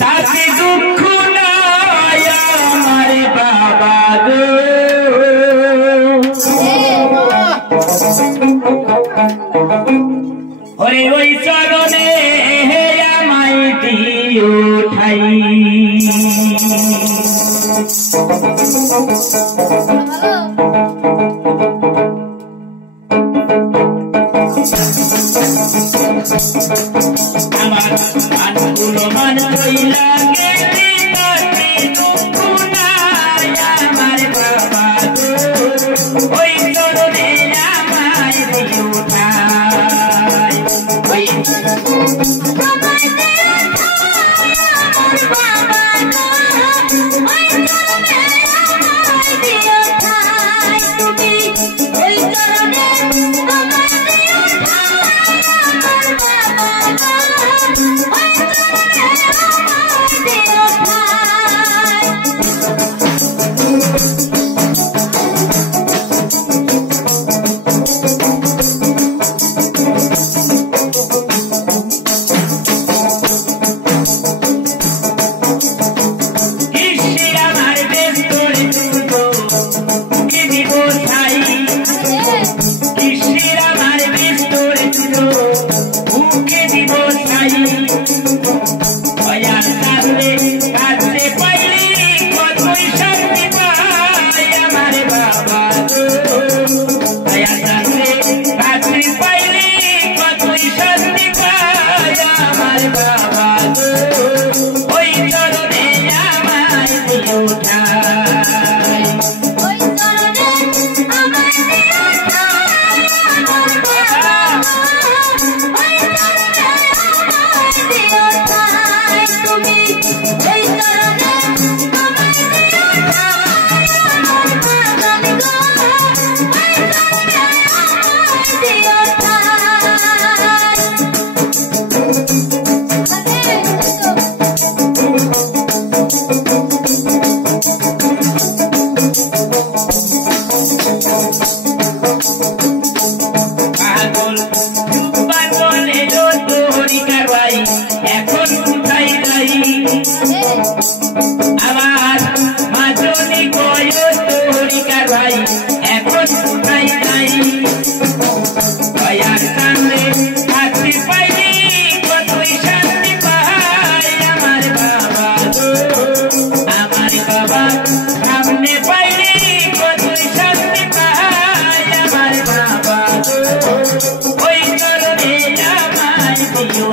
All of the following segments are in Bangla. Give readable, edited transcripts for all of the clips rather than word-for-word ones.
তাতে দুঃখ নাই আমার বাবা গো ওরে ওই চরণে আমায় দিও ঠাই আমার আনগুলো মান কইলা গেলি তাতে দুঃখ নাই আমার বাবা গো ওই চরণে আমায় দিও ঠাই ওই আমায় দিও ঠাই আমার বাবা গো ওই চরণে আমায় দিও ঠাই তুমি ওই চরণে আমায় দিও ঠাই আমার বাবা গো ওই চরণে আমায় দিও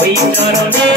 ওই চরণে